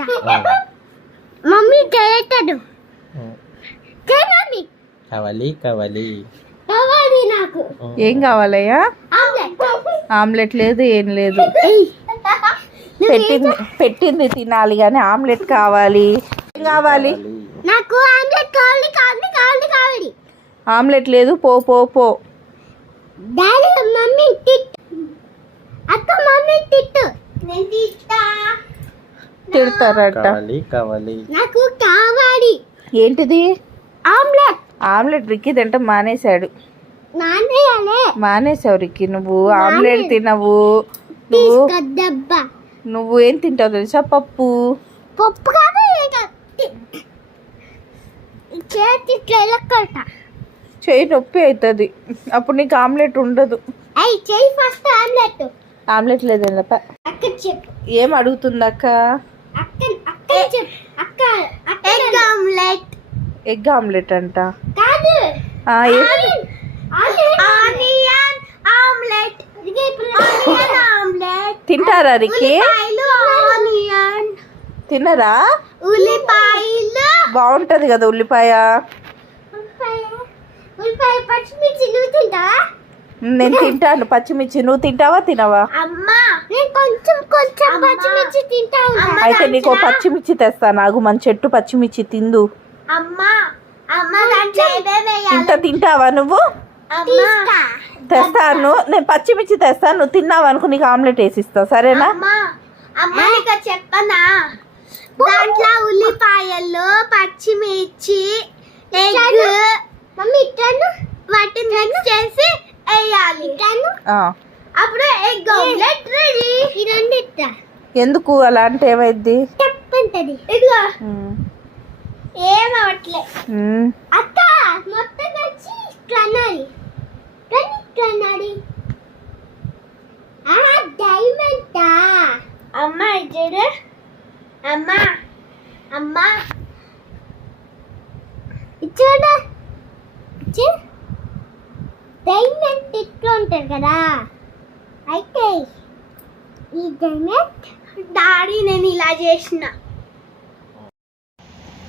కదా మమ్మీ చేయటడు కావాలి కావాలి కావాలి నాకు ఏం కావాలయ్యా? ఆమ్లెట్ లేదు, ఏం లేదు. పెట్టింది తినాలి కానీ ఆమ్లెట్ కావాలి. ఏం కావాలి? నాకు ఆమ్లెట్ కావాలి కావాలి కావాలి కావాలి. ఆమ్లెట్ లేదు, పో పో పో. డాడీ మమ్మీ తిట్టు, అక్క మమ్మీ తిట్టు. నేను తిట్టా. తిడతారట. కావాలి కావాలి. నాకు కావాలి. ఏంటిది? ఆమ్లెట్. ఆమ్లెట్ రిక్కి తింటే మానేశాడు. మానేసావు రిక్కి. నువ్వు ఆమ్లెట్ తినవు. నువ్వు ఏం తింటావు తెలుసా? పప్పు. పప్పు కాదు, చెయ్యి నొప్పి అవుతుంది. అప్పుడు నీకు ఆమ్లెట్ ఉండదు. ఆమ్లెట్ లేదు. ఏం అడుగుతుంది అక్క? ఎగ్ ఆమ్లెట్ అంట. తింటారా రిక్కి? తినరా? ఉల్లిపాయలు బాగుంటది కదా ఉల్లిపాయ. పచ్చిమిర్చి నువ్వు తింటావా? నేను తింటాను పచ్చిమిర్చి. నువ్వు తింటావా తినవా? అమ్మా నేను కొంచెం కొంచెం పచ్చిమిర్చి తింటాను. అయితే నీకు పచ్చిమిర్చి తెస్తా. నాకు మన చెట్టు పచ్చిమిర్చి తిందు. ఇంత తింటావా నువ్వు? తెస్తాను. నేను పచ్చిమిర్చి తెస్తాను. నువ్వు తిన్నావు అనుకో, నీకు ఆమ్లెట్ వేసిస్తా. సరేనా? చెప్పనా? దాంట్లో ఉల్లిపాయలు, పచ్చిమిర్చి, ఎగ్ వాటిని మిక్స్ చేసి వేయాలి. అప్పుడు ఎగ్ ఆమ్లెట్ రెడీ. ఎందుకు అలా అంటే ఏమైంది? చెప్పంటది. ఇదిగో ఏమవట్లే అక్క. మొత్తం వచ్చి కన్నాడి కన్నాడి డైమండ్. అమ్మా చూడు. అమ్మా అమ్మా చూడు. డైమండ్ ఇట్లా ఉంటుంది కదా. అయితే ఈ డైమండ్ డాడీ నేను ఇలా చేసిన.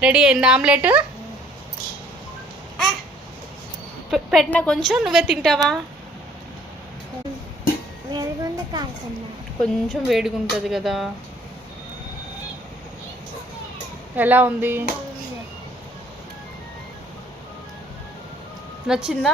రెడీ అయింది ఆమ్లెట్. పెట్టినా కొంచెం నువ్వే తింటావా? కొంచెం వేడిగా ఉంటుంది కదా. ఎలా ఉంది? నచ్చిందా?